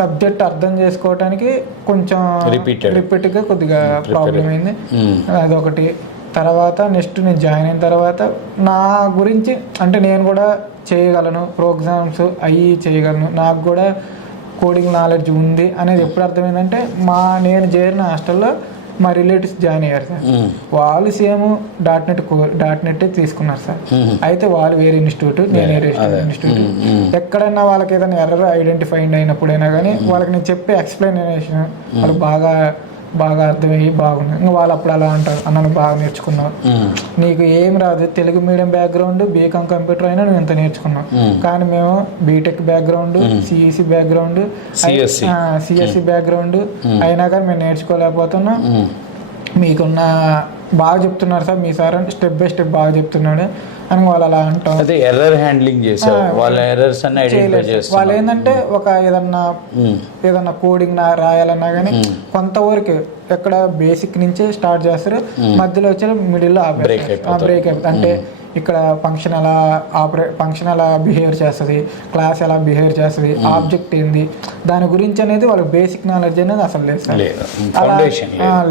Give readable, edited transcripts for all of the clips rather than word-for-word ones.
Subject అర్థం చేసుకోవటానికి కొంచెం రిపీట్గా కొద్దిగా ప్రాబ్లం అయింది. అదొకటి. తర్వాత నెక్స్ట్ నేను జాయిన్ అయిన తర్వాత నా గురించి అంటే నేను కూడా చేయగలను, ప్రోగ్రామ్స్ అవి చేయగలను, నాకు కూడా కోడింగ్ నాలెడ్జ్ ఉంది అనేది ఎప్పుడు అర్థమైందంటే నేను చేరిన హాస్టల్లో మా రిలేటివ్స్ జాయిన్ అయ్యారు సార్. వాళ్ళు సేమ్ డాట్ నెట్ తీసుకున్నారు సార్. అయితే వాళ్ళు వేరే ఇన్స్టిట్యూట్, నేను వేరే ఇన్స్టిట్యూట్. ఎక్కడైనా వాళ్ళకి ఏదైనా ఎర్రర్ ఐడెంటిఫై అయినప్పుడైనా కానీ వాళ్ళకి నేను చెప్పే ఎక్స్ప్లెనేషన్ వాళ్ళు బాగా అర్థమయ్యి బాగుంది. ఇంకా వాళ్ళు అప్పుడు అలా అంటారు, అన్నను బాగా నేర్చుకున్నావు, నీకు ఏం రాదు, Telugu medium background, BCom computer అయినా నువ్వు ఎంత నేర్చుకున్నావు. కానీ మేము BTech background, CEC background, CSC background అయినా కానీ మేము నేర్చుకోలేకపోతున్నాం. మీకున్న బాగా చెప్తున్నారు సార్ మీ సార్, స్టెప్ బై స్టెప్ బాగా చెప్తున్నాడు అని వాళ్ళు అలా అంటారు. అదే ఎర్రర్ హ్యాండ్లింగ్ చేశారు, వాళ్ళ ఎర్రర్స్ అన్ని ఐడెంటిఫై చేస్తారు. వాళ్ళు ఏంటంటే ఒక ఏదన్నా కోడింగ్ రాయాలన్నా కానీ కొంతవరకు ఎక్కడ బేసిక్ నుంచే స్టార్ట్ చేస్తారు, మధ్యలో వచ్చే మిడిల్లో బ్రేక్ అయిపోతుంది. అంటే ఇక్కడ ఫంక్షన్ ఎలా బిహేవ్ చేస్తుంది, క్లాస్ ఎలా బిహేవ్ చేస్తుంది, ఆబ్జెక్ట్ ఏంది, దాని గురించి అనేది వాళ్ళకి బేసిక్ నాలెడ్జ్ అనేది అసలు లేదు సార్,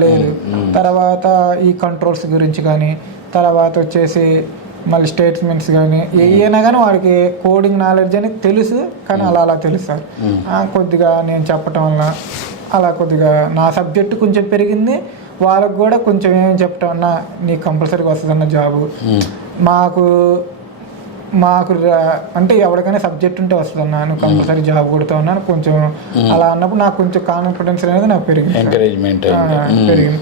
లేదు. తర్వాత ఈ కంట్రోల్స్ గురించి కానీ, తర్వాత వచ్చేసి మళ్ళీ స్టేట్మెంట్స్ కానీ ఏమైనా కానీ వాడికి కోడింగ్ నాలెడ్జ్ అనేది తెలుసు, కానీ అలా తెలుసు సార్. కొద్దిగా నేను చెప్పటం వల్ల అలా కొద్దిగా నా సబ్జెక్టు కొంచెం పెరిగింది, వాళ్ళకు కూడా కొంచెం ఏమేమి చెప్పటం అన్నా నీకు కంపల్సరీగా వస్తుందన్న జాబు, మాకు అంటే ఎవరికైనా సబ్జెక్ట్ ఉంటే వస్తుందన్నా, నువ్వు కంపల్సరీ జాబ్ కొడుతా ఉన్నాను కొంచెం అలా అన్నప్పుడు నాకు కొంచెం కాన్ఫిడెన్స్ అనేది నాకు పెరిగింది, ఎంకరేజ్మెంట్ పెరిగింది.